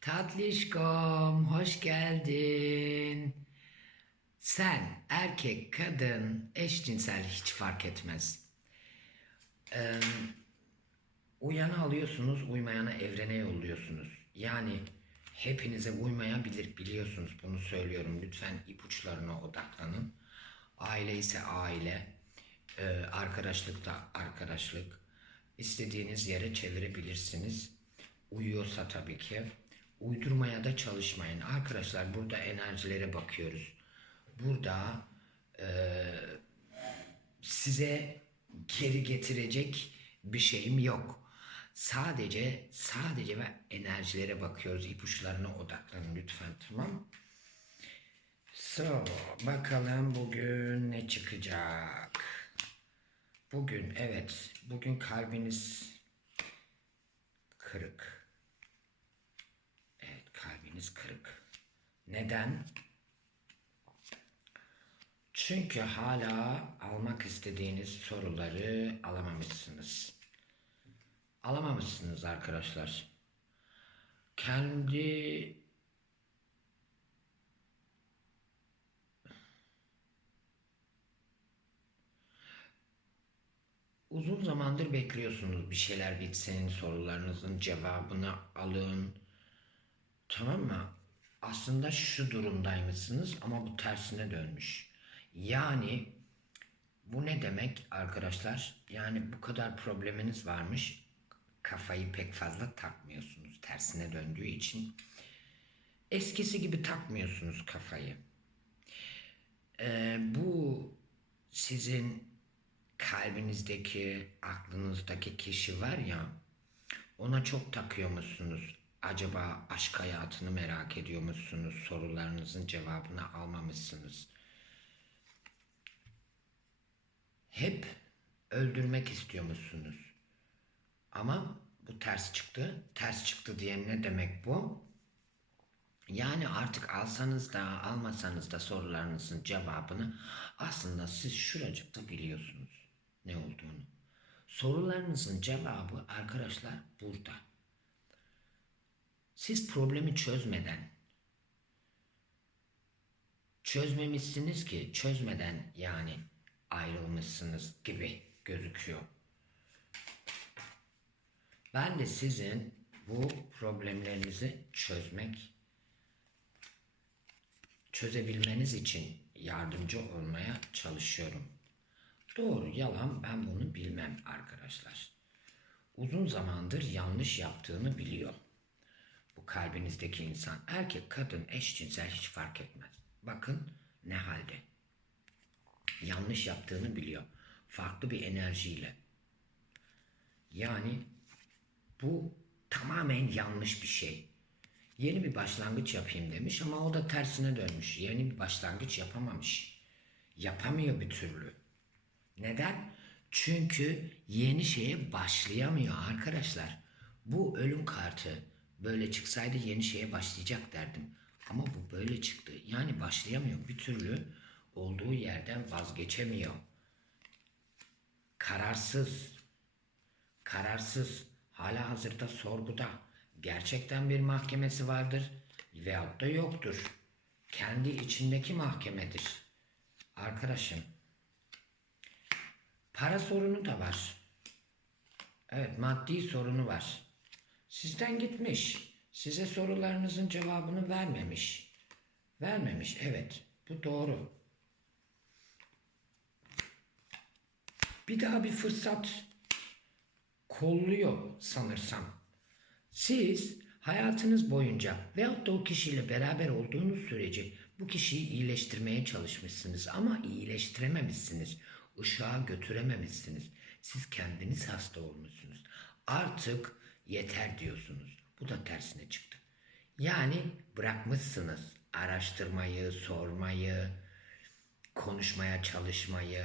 Tatlışkom, hoş geldin. Sen erkek, kadın, eşcinsel hiç fark etmez. Ee, uyanı alıyorsunuz, uymayana evrene yolluyorsunuz. Yani hepinize uymayabilir biliyorsunuz bunu söylüyorum. Lütfen ipuçlarına odaklanın. Aile ise aile, e, arkadaşlık da arkadaşlık. İstediğiniz yere çevirebilirsiniz. Uyuyorsa tabii ki. Uydurmaya da çalışmayın. Arkadaşlar burada enerjilere bakıyoruz. Burada e, size geri getirecek bir şeyim yok. Sadece sadece ve enerjilere bakıyoruz. İpuçlarına odaklanın lütfen tamam So, bakalım bugün ne çıkacak? Bugün evet, bugün kalbiniz kırık. Evet, kalbiniz kırık. Neden? Çünkü hala almak istediğiniz soruları alamamışsınız. Alamamışsınız arkadaşlar. Kendi Uzun zamandır bekliyorsunuz bir şeyler bitsin, sorularınızın cevabını alın. Tamam mı? Aslında şu durumdaymışsınız ama bu tersine dönmüş. Yani bu ne demek arkadaşlar? Yani bu kadar probleminiz varmış. Kafayı pek fazla takmıyorsunuz tersine döndüğü için. Eskisi gibi takmıyorsunuz kafayı. Ee, bu sizin kalbinizdeki, aklınızdaki kişi var ya, ona çok takıyormuşsunuz. Acaba aşk hayatını merak ediyormuşsunuz, sorularınızın cevabını almamışsınız. Hep öldürmek istiyormuşsunuz. Ama bu ters çıktı. Ters çıktı diye ne demek bu? Yani artık alsanız da almasanız da sorularınızın cevabını aslında siz şuracıkta biliyorsunuz ne olduğunu. Sorularınızın cevabı arkadaşlar burada. Siz problemi çözmeden çözmemişsiniz ki çözmeden yani ayrılmışsınız gibi gözüküyor. Ben de sizin bu problemlerinizi çözmek çözebilmeniz için yardımcı olmaya çalışıyorum. Doğru yalan ben bunu bilmem arkadaşlar. Uzun zamandır yanlış yaptığını biliyor. Kalbinizdeki insan erkek kadın eşcinsel hiç fark etmez. Bakın ne halde. Yanlış yaptığını biliyor. Farklı bir enerjiyle. Yani bu tamamen yanlış bir şey. Yeni bir başlangıç yapayım demiş ama o da tersine dönmüş. Yeni bir başlangıç yapamamış. Yapamıyor bir türlü. Neden? Çünkü yeni şeye başlayamıyor arkadaşlar. Bu ölüm kartı böyle çıksaydı yeni şeye başlayacak derdim. Ama bu böyle çıktı. Yani başlayamıyor bir türlü olduğu yerden vazgeçemiyor. Kararsız. Kararsız. Hala hazırda sorguda. Gerçekten bir mahkemesi vardır veyahut da yoktur. Kendi içindeki mahkemedir. Arkadaşım Para sorunu da var. Evet maddi sorunu var. Sizden gitmiş. Size sorularınızın cevabını vermemiş. Vermemiş evet bu doğru. Bir daha bir fırsat kolluyor sanırsam. Siz hayatınız boyunca veyahut da o kişiyle beraber olduğunuz sürece bu kişiyi iyileştirmeye çalışmışsınız ama iyileştirememişsiniz. Işığa götürememişsiniz. Siz kendiniz hasta olmuşsunuz. Artık yeter diyorsunuz. Bu da tersine çıktı. Yani bırakmışsınız araştırmayı, sormayı, konuşmaya çalışmayı.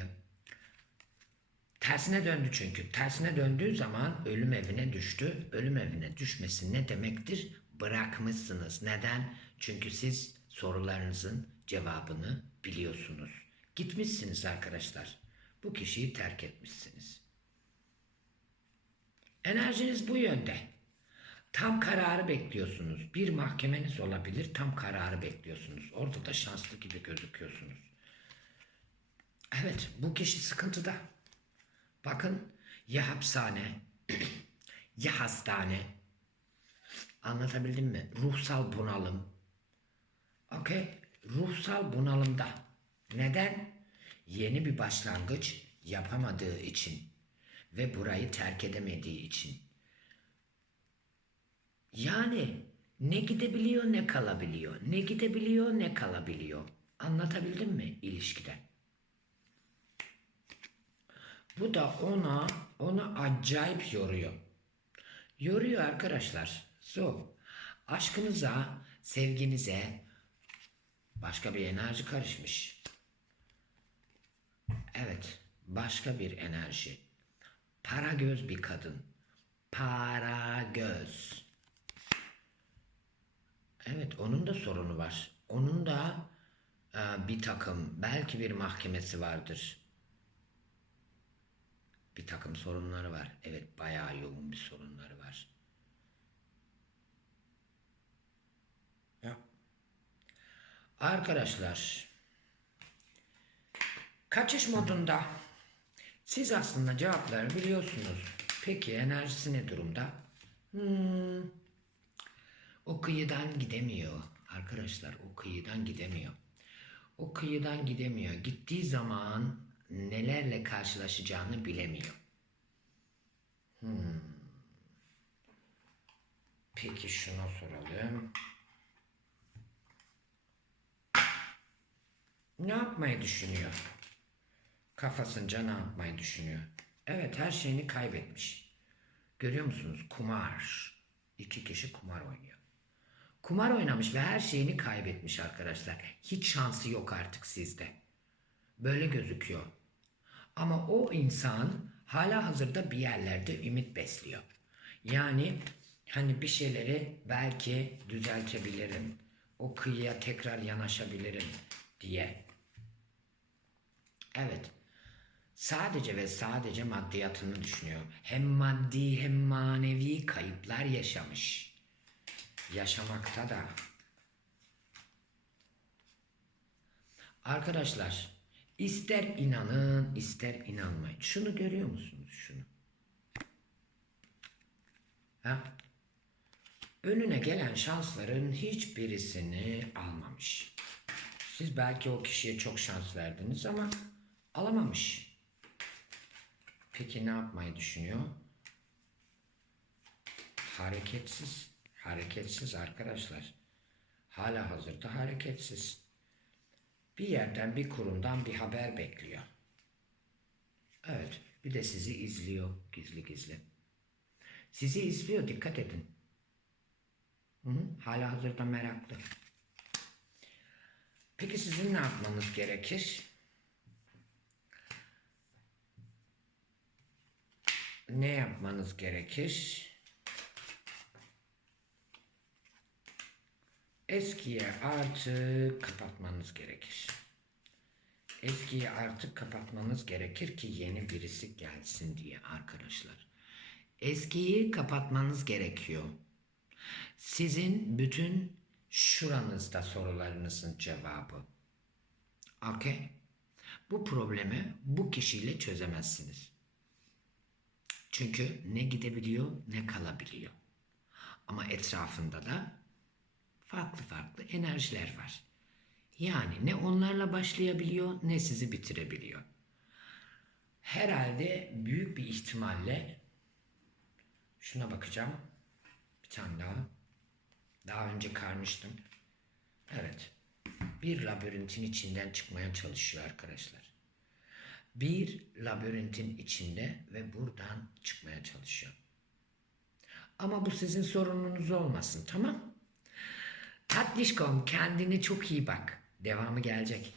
Tersine döndü çünkü. Tersine döndüğü zaman ölüm evine düştü. Ölüm evine düşmesi ne demektir? Bırakmışsınız. Neden? Çünkü siz sorularınızın cevabını biliyorsunuz. Gitmişsiniz arkadaşlar. Bu kişiyi terk etmişsiniz. Enerjiniz bu yönde. Tam kararı bekliyorsunuz. Bir mahkemeniz olabilir, tam kararı bekliyorsunuz. Orada da şanslı gibi gözüküyorsunuz. Evet, bu kişi sıkıntıda. Bakın ya hapishane, ya hastane. Anlatabildim mi? Ruhsal bunalım. Okey, ruhsal bunalımda. Neden? Yeni bir başlangıç yapamadığı için ve burayı terk edemediği için. Yani ne gidebiliyor ne kalabiliyor. Ne gidebiliyor ne kalabiliyor. Anlatabildim mi ilişkide? Bu da ona onu acayip yoruyor. Yoruyor arkadaşlar. So, aşkınıza, sevginize başka bir enerji karışmış. Evet, başka bir enerji. Para göz bir kadın. Para göz. Evet, onun da sorunu var. Onun da e, bir takım, belki bir mahkemesi vardır. Bir takım sorunları var. Evet, bayağı yoğun bir sorunları var. Ya. Arkadaşlar, kaçış modunda siz aslında cevapları biliyorsunuz. Peki enerjisi ne durumda? Hmm, o kıyıdan gidemiyor. Arkadaşlar o kıyıdan gidemiyor. O kıyıdan gidemiyor. Gittiği zaman nelerle karşılaşacağını bilemiyor. Hmm. Peki şunu soralım. Ne yapmayı düşünüyor? Kafasınca ne yapmayı düşünüyor? Evet her şeyini kaybetmiş. Görüyor musunuz? Kumar. İki kişi kumar oynuyor. Kumar oynamış ve her şeyini kaybetmiş arkadaşlar. Hiç şansı yok artık sizde. Böyle gözüküyor. Ama o insan hala hazırda bir yerlerde ümit besliyor. Yani hani bir şeyleri belki düzeltebilirim. O kıyıya tekrar yanaşabilirim diye. Evet. Sadece ve sadece maddiyatını düşünüyor. Hem maddi hem manevi kayıplar yaşamış. Yaşamakta da. Arkadaşlar, ister inanın, ister inanmayın. Şunu görüyor musunuz? Şunu. Ha? Önüne gelen şansların hiçbirisini almamış. Siz belki o kişiye çok şans verdiniz ama alamamış. Peki ne yapmayı düşünüyor? Hareketsiz. Hareketsiz arkadaşlar. Hala hazırda hareketsiz. Bir yerden bir kurumdan bir haber bekliyor. Evet. Bir de sizi izliyor gizli gizli. Sizi izliyor dikkat edin. Hı hı, hala hazırda meraklı. Peki sizin ne yapmanız gerekir? Ne yapmanız gerekir? Eskiye artık kapatmanız gerekir. Eskiyi artık kapatmanız gerekir ki yeni birisi gelsin diye arkadaşlar. Eskiyi kapatmanız gerekiyor. Sizin bütün şuranızda sorularınızın cevabı. Okey? Bu problemi bu kişiyle çözemezsiniz. Çünkü ne gidebiliyor ne kalabiliyor. Ama etrafında da farklı farklı enerjiler var. Yani ne onlarla başlayabiliyor ne sizi bitirebiliyor. Herhalde büyük bir ihtimalle şuna bakacağım. Bir tane daha. Daha önce karmıştım. Evet. Bir labirentin içinden çıkmaya çalışıyor arkadaşlar. Bir labirentin içinde ve buradan çıkmaya çalışıyor. Ama bu sizin sorununuz olmasın tamam? Tatlışkom kendine çok iyi bak. Devamı gelecek.